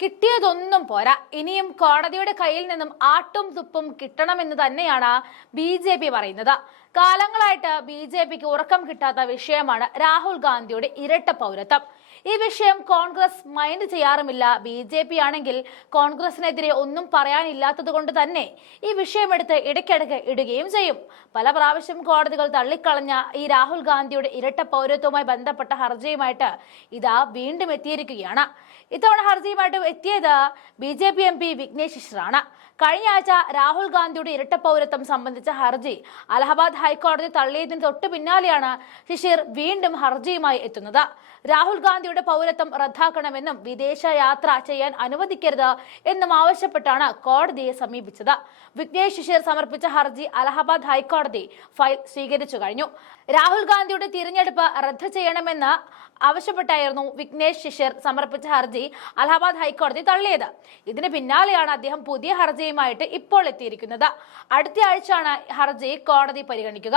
കിട്ടിയതൊന്നും പോരാ. ഇനിയും കോടതിയുടെ കയ്യിൽ നിന്നും ആട്ടും തുപ്പും കിട്ടണമെന്ന് തന്നെയാണ് ബി പറയുന്നത്. കാലങ്ങളായിട്ട് ബി ജെ പിക്ക് ഉറക്കം കിട്ടാത്ത വിഷയമാണ് രാഹുൽ ഗാന്ധിയുടെ ഇരട്ട പൗരത്വം. ഈ വിഷയം കോൺഗ്രസ് മൈൻഡ് ചെയ്യാറുമില്ല. ബി ജെ പി ആണെങ്കിൽ കോൺഗ്രസിനെതിരെ ഒന്നും പറയാനില്ലാത്തത് കൊണ്ട് തന്നെ ഈ വിഷയമെടുത്ത് ഇടയ്ക്കിടയ്ക്ക് ഇടുകയും ചെയ്യും. പല പ്രാവശ്യം കോടതികൾ തള്ളിക്കളഞ്ഞ ഈ രാഹുൽ ഗാന്ധിയുടെ ഇരട്ട പൗരത്വവുമായി ബന്ധപ്പെട്ട ഹർജിയുമായിട്ട് ഇതാ വീണ്ടും എത്തിയിരിക്കുകയാണ്. ഇത്തവണ ഹർജിയുമായിട്ട് എത്തിയത് B J P M P Vignesh കഴിഞ്ഞ ആഴ്ച രാഹുൽ ഗാന്ധിയുടെ ഇരട്ട പൗരത്വം സംബന്ധിച്ച ഹർജി അലഹബാദ് ഹൈക്കോടതി തള്ളിയതിന് തൊട്ടു പിന്നാലെയാണ് ശിശിർ വീണ്ടും ഹർജിയുമായി എത്തുന്നത്. രാഹുൽ ഗാന്ധിയുടെ പൗരത്വം റദ്ദാക്കണമെന്നും വിദേശ യാത്ര ചെയ്യാൻ അനുവദിക്കരുത് എന്നും ആവശ്യപ്പെട്ടാണ് കോടതിയെ സമീപിച്ചത്. വിഘ്നേഷ് ശിശിർ സമർപ്പിച്ച ഹർജി അലഹബാദ് ഹൈക്കോടതി ഫയൽ സ്വീകരിച്ചു കഴിഞ്ഞു. രാഹുൽ ഗാന്ധിയുടെ തിരഞ്ഞെടുപ്പ് റദ്ദ് ചെയ്യണമെന്ന് ആവശ്യപ്പെട്ടായിരുന്നു വിഘ്നേഷ് ശിഷിർ സമർപ്പിച്ച ഹർജി അലഹബാദ് ഹൈക്കോടതി തള്ളിയത്. ഇതിന് പിന്നാലെയാണ് അദ്ദേഹം പുതിയ ഹർജിയുമായിട്ട് ഇപ്പോൾ എത്തിയിരിക്കുന്നത്. അടുത്ത ആഴ്ചയാണ് ഹർജി കോടതി പരിഗണിക്കുക.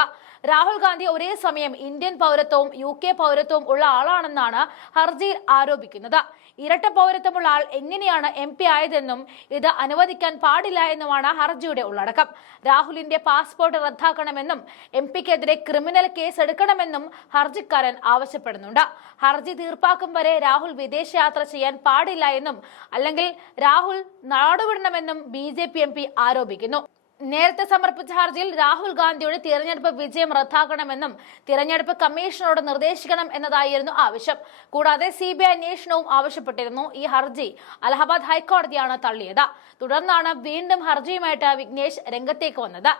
രാഹുൽ ഗാന്ധി ഒരേ സമയം ഇന്ത്യൻ പൗരത്വവും യു കെ പൗരത്വവും ഉള്ള ആളാണെന്നാണ് ഹർജിയിൽ ആരോപിക്കുന്നത്. ഇരട്ട പൗരത്വമുള്ള ആൾ എങ്ങനെയാണ് എം പി ആയതെന്നും ഇത് അനുവദിക്കാൻ പാടില്ല എന്നുമാണ് ഹർജിയുടെ ഉള്ളടക്കം. രാഹുലിന്റെ പാസ്പോർട്ട് റദ്ദാക്കണമെന്നും എം പിക്കെതിരെ ക്രിമിനൽ കേസ് എടുക്കണമെന്നും ഹർജിക്കാരൻ ആവശ്യപ്പെടുന്നുണ്ട്. ഹർജി തീർപ്പാക്കും വരെ രാഹുൽ വിദേശയാത്ര ചെയ്യാൻ പാടില്ല എന്നും അല്ലെങ്കിൽ Rahul നാടുവിടണമെന്നും B J P M P ആരോപിക്കുന്നു. നേരത്തെ സമർപ്പിച്ച ഹർജിയിൽ രാഹുൽ ഗാന്ധിയുടെ തിരഞ്ഞെടുപ്പ് വിജയം റദ്ദാക്കണമെന്നും തിരഞ്ഞെടുപ്പ് കമ്മീഷനോട് നിർദ്ദേശിക്കണം എന്നതായിരുന്നു ആവശ്യം. കൂടാതെ സി ബി ഐ അന്വേഷണവും ആവശ്യപ്പെട്ടിരുന്നു. ഈ ഹർജി അലഹബാദ് ഹൈക്കോടതിയാണ് തള്ളിയത്. തുടർന്നാണ് വീണ്ടും ഹർജിയുമായിട്ട് വിഘ്നേഷ് രംഗത്തേക്ക് വന്നത്.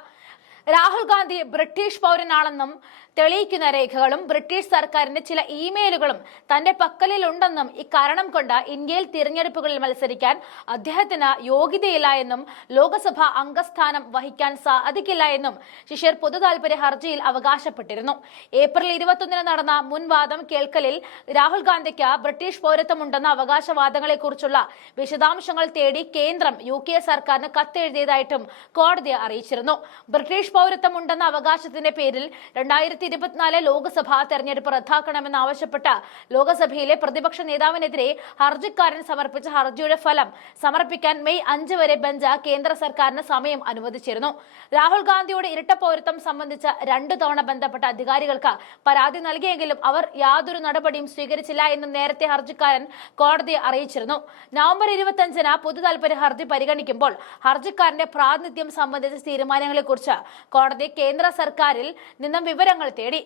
രാഹുൽ ഗാന്ധി ബ്രിട്ടീഷ് പൗരനാണെന്നും തെളിയിക്കുന്ന രേഖകളും ബ്രിട്ടീഷ് സർക്കാരിന്റെ ചില ഇമെയിലുകളും തന്റെ പക്കലിലുണ്ടെന്നും ഇക്കാരണം കൊണ്ട് ഇന്ത്യയിൽ തിരഞ്ഞെടുപ്പുകളിൽ മത്സരിക്കാൻ അദ്ദേഹത്തിന് യോഗ്യതയില്ല എന്നും ലോക്സഭ അംഗസ്ഥാനം വഹിക്കാൻ സാധിക്കില്ല എന്നും ശിഷ്യർ പൊതു ഹർജിയിൽ അവകാശപ്പെട്ടിരുന്നു. ഏപ്രിൽ ഇരുപത്തൊന്നിന് നടന്ന മുൻവാദം കേൾക്കലിൽ രാഹുൽ ഗാന്ധിക്ക് ബ്രിട്ടീഷ് പൗരത്വമുണ്ടെന്ന അവകാശവാദങ്ങളെക്കുറിച്ചുള്ള വിശദാംശങ്ങൾ തേടി കേന്ദ്രം യു കെ സർക്കാരിന് കത്തെഴുതിയതായിട്ടും കോടതിയെ അറിയിച്ചിരുന്നു. ബ്രിട്ടീഷ് പൗരത്വമുണ്ടെന്ന അവകാശത്തിന്റെ പേരിൽ രണ്ടായിരത്തി ഇരുപത്തിനാല് ലോക്സഭ തെരഞ്ഞെടുപ്പ് റദ്ദാക്കണമെന്ന് ആവശ്യപ്പെട്ട ലോക്സഭയിലെ പ്രതിപക്ഷ നേതാവിനെതിരെ ഹർജിക്കാരൻ സമർപ്പിച്ച ഹർജിയുടെ ഫലം സമർപ്പിക്കാൻ മെയ് അഞ്ച് വരെ ബെഞ്ച് കേന്ദ്ര സർക്കാരിന് സമയം അനുവദിച്ചിരുന്നു. രാഹുൽ ഗാന്ധിയുടെ ഇരട്ട പൗരത്വം സംബന്ധിച്ച് രണ്ടു തവണ ബന്ധപ്പെട്ട അധികാരികൾക്ക് പരാതി നൽകിയെങ്കിലും അവർ യാതൊരു നടപടിയും സ്വീകരിച്ചില്ല എന്ന് നേരത്തെ ഹർജിക്കാരൻ കോടതിയെ അറിയിച്ചിരുന്നു. നവംബർ ഇരുപത്തിയഞ്ചിന് പൊതു താൽപര്യ ഹർജി പരിഗണിക്കുമ്പോൾ ഹർജിക്കാരന്റെ പ്രാതിനിധ്യം സംബന്ധിച്ച തീരുമാനങ്ങളെക്കുറിച്ച് കോടതി കേന്ദ്ര സർക്കാരിൽ നിന്നും വിവരങ്ങൾ തേടി.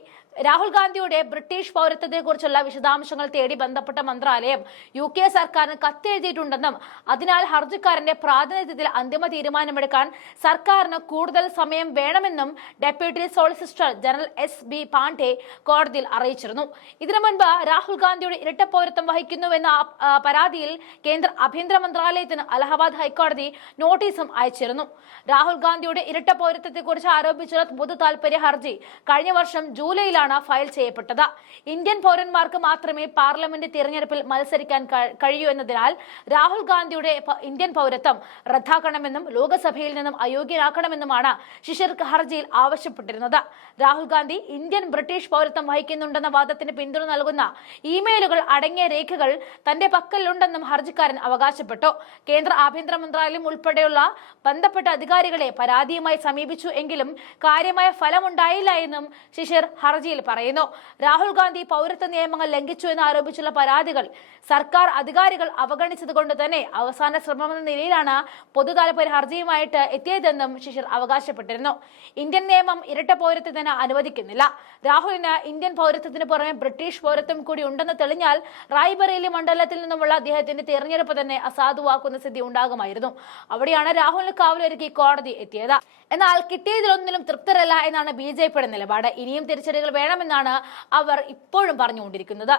രാഹുൽ ഗാന്ധിയുടെ ബ്രിട്ടീഷ് പൗരത്വത്തെക്കുറിച്ചുള്ള വിശദാംശങ്ങൾ തേടി ബന്ധപ്പെട്ട മന്ത്രാലയം യു കെ സർക്കാരിന് കത്തെഴുതിയിട്ടുണ്ടെന്നും അതിനാൽ ഹർജിക്കാരന്റെ പ്രാതിനിധ്യത്തിൽ അന്തിമ തീരുമാനമെടുക്കാൻ സർക്കാരിന് കൂടുതൽ സമയം വേണമെന്നും deputy solicitor general S B Pandey കോടതിയിൽ അറിയിച്ചിരുന്നു. ഇതിനു മുൻപ് രാഹുൽ ഗാന്ധിയുടെ ഇരട്ട പൗരത്വം വഹിക്കുന്നുവെന്ന പരാതിയിൽ കേന്ദ്ര ആഭ്യന്തര മന്ത്രാലയത്തിന് അലഹബാദ് ഹൈക്കോടതി നോട്ടീസും അയച്ചിരുന്നു. രാഹുൽ ഗാന്ധിയുടെ ഇരട്ട പൗരത്വത്തെക്കുറിച്ച് ആരോപിച്ച പൊതു താൽപര്യ ഹർജി. കഴിഞ്ഞ വർഷം ജൂലൈയിലാണ് ഫയൽ ചെയ്യപ്പെട്ടത്. ഇന്ത്യൻ പൗരന്മാർക്ക് മാത്രമേ പാർലമെന്റ് തിരഞ്ഞെടുപ്പിൽ മത്സരിക്കാൻ കഴിയൂ എന്നതിനാൽ രാഹുൽ ഗാന്ധിയുടെ ഇന്ത്യൻ പൗരത്വം റദ്ദാക്കണമെന്നും ലോക്സഭയിൽ നിന്നും അയോഗ്യനാക്കണമെന്നുമാണ് ശിശിർ ഹർജിയിൽ ആവശ്യപ്പെട്ടിരുന്നത്. രാഹുൽ ഗാന്ധി ഇന്ത്യൻ ബ്രിട്ടീഷ് പൗരത്വം വഹിക്കുന്നുണ്ടെന്ന വാദത്തിന് പിന്തുണ നൽകുന്ന ഇമെയിലുകൾ അടങ്ങിയ രേഖകൾ തന്റെ പക്കലുണ്ടെന്നും ഹർജിക്കാരൻ അവകാശപ്പെട്ടു. കേന്ദ്ര ആഭ്യന്തര മന്ത്രാലയം ഉൾപ്പെടെയുള്ള ബന്ധപ്പെട്ട അധികാരികളെ പരാതിയുമായി സമീപിച്ചു എങ്കിലും കാര്യമായ ഫലമുണ്ടായില്ല എന്നും ശിശിർ ഹർജിയിൽ പറയുന്നു. രാഹുൽ ഗാന്ധി പൗരത്വ നിയമങ്ങൾ ലംഘിച്ചു എന്ന് ആരോപിച്ചുള്ള പരാതികൾ സർക്കാർ അധികാരികൾ അവഗണിച്ചതുകൊണ്ട് തന്നെ അവസാന ശ്രമമെന്ന നിലയിലാണ് പൊതു ഹർജിയുമായിട്ട് എത്തിയതെന്നും ശിശിർ അവകാശപ്പെട്ടിരുന്നു. ഇന്ത്യൻ നിയമം ഇരട്ട പൗരത്വത്തിന് അനുവദിക്കുന്നില്ല. രാഹുലിന് ഇന്ത്യൻ പൗരത്വത്തിന് പുറമെ ബ്രിട്ടീഷ് പൗരത്വം കൂടി ഉണ്ടെന്ന് തെളിഞ്ഞാൽ റായ്ബറേലി മണ്ഡലത്തിൽ നിന്നുമുള്ള അദ്ദേഹത്തിന്റെ തിരഞ്ഞെടുപ്പ് തന്നെ അസാധുവാക്കുന്ന സ്ഥിതി ഉണ്ടാകുമായിരുന്നു. അവിടെയാണ് രാഹുലിന് കാവലൊരുക്കി കോടതി എത്തിയത്. എന്നാൽ കിട്ടിയതിലൊന്നിലും തൃപ്തരല്ല എന്നാണ് ബി ജെ പിയുടെ നിലപാട്. ഇനിയും തിരിച്ചടികൾ വേണമെന്നാണ് അവർ ഇപ്പോഴും പറഞ്ഞുകൊണ്ടിരിക്കുന്നത്.